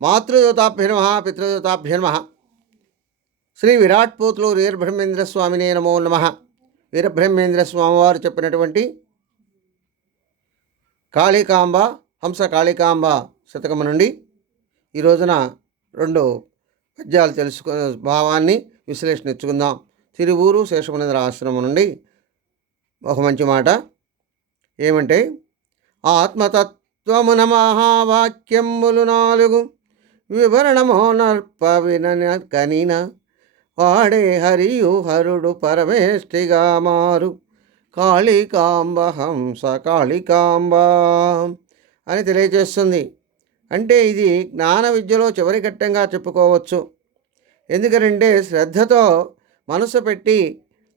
మాతృదేవతాభ్యర్మ పితృదేవతాభ్యర్మ. శ్రీ విరాట్ పోతులూరు వీరబ్రహ్మేంద్ర స్వామినే నమో నమః. వీరబ్రహ్మేంద్ర స్వామివారు చెప్పినటువంటి కాళికాంబ హంస కాళికాంబ శతకము నుండి ఈ రోజున 2 పద్యాలు భావాన్ని విశ్లేషణ ఇచ్చుకుందాం. తిరువూరు శేషమునేంద్ర ఆశ్రమం నుండి ఒక మంచి మాట ఏమంటే, ఆత్మతత్వమున మహావాక్యములు 4 వివరణమో నర్ప కనిన వాడే హరియు హరుడు పరమేష్టిగా మారు కాళికాంబ హంస కాళికాంబ అని తెలియజేస్తుంది. అంటే ఇది జ్ఞాన విద్యలో చివరి ఘట్టంగా చెప్పుకోవచ్చు. ఎందుకంటే శ్రద్ధతో మనసు పెట్టి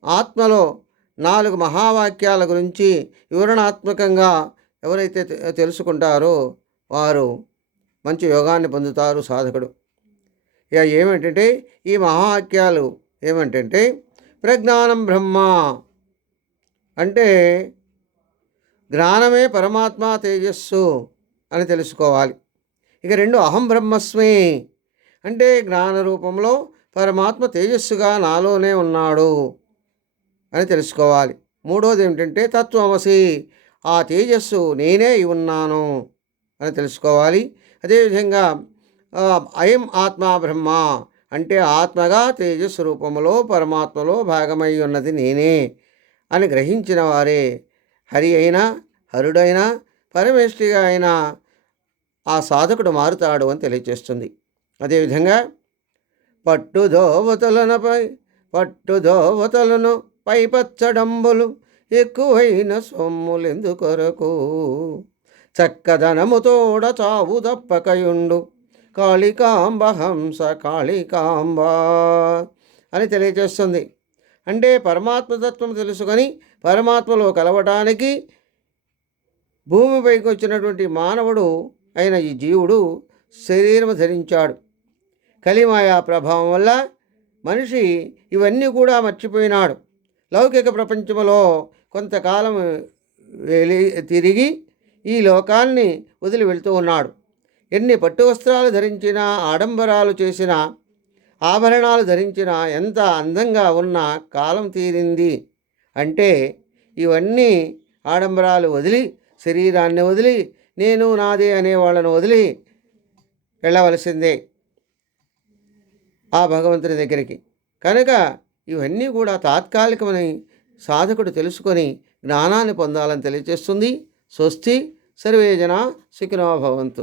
ఆత్మలో 4 మహావాక్యాల గురించి వివరణాత్మకంగా ఎవరైతే తెలుసుకుంటారో వారు మంచి యోగాన్ని పొందుతారు సాధకుడు. ఇక ఏమిటంటే ఈ మహావాక్యాలు ఏమిటంటే, ప్రజ్ఞానం బ్రహ్మ అంటే జ్ఞానమే పరమాత్మ తేజస్సు అని తెలుసుకోవాలి. ఇక 2 అహం బ్రహ్మస్మి అంటే జ్ఞాన రూపంలో పరమాత్మ తేజస్సుగా నాలోనే ఉన్నాడు అని తెలుసుకోవాలి. 3వది ఏమిటంటే తత్వమసి ఆ తేజస్సు నేనే ఉన్నాను అని తెలుసుకోవాలి. అదేవిధంగా అయం ఆత్మ బ్రహ్మ అంటే ఆత్మగా తేజస్సు రూపంలో పరమాత్మలో భాగమై ఉన్నది నేనే అని గ్రహించిన వారే హరి అయినా హరుడైనా పరమేష్టిగా అయినా ఆ సాధకుడు మారుతాడు అని తెలియజేస్తుంది. అదేవిధంగా పట్టుదోవతలను పైపచ్చడంబులు ఎక్కువైన సొమ్ములెందుకొరకు చక్కదనముతోడ చావు తప్పకయుండు కాళికాంబ హంస కాళికాంబ అని తెలియజేస్తుంది. అంటే పరమాత్మతత్వం తెలుసుకొని పరమాత్మలో కలవటానికి భూమిపైకి వచ్చినటువంటి మానవుడు అయిన ఈ జీవుడు శరీరం ధరించాడు. కలిమాయా ప్రభావం వల్ల మనిషి ఇవన్నీ కూడా మర్చిపోయినాడు. లౌకిక ప్రపంచంలో కొంతకాలం తిరిగి ఈ లోకాన్ని వదిలి వెళ్తూ ఉన్నాడు. ఎన్ని పట్టు వస్త్రాలు ధరించినా, ఆడంబరాలు చేసినా, ఆభరణాలు ధరించినా, ఎంత అందంగా ఉన్నా కాలం తీరింది అంటే ఇవన్నీ ఆడంబరాలు వదిలి, శరీరాన్ని వదిలి, నేను నాదే అనే వాళ్ళను వదిలి వెళ్ళవలసిందే ఆ భగవంతుని దగ్గరికి. కనుక ఇవన్నీ కూడా తాత్కాలికమని సాధకుడు తెలుసుకొని జ్ఞానాన్ని పొందాలని తెలియజేస్తుంది. స్వస్తి. సర్వే జనా సుఖినో భవంతు.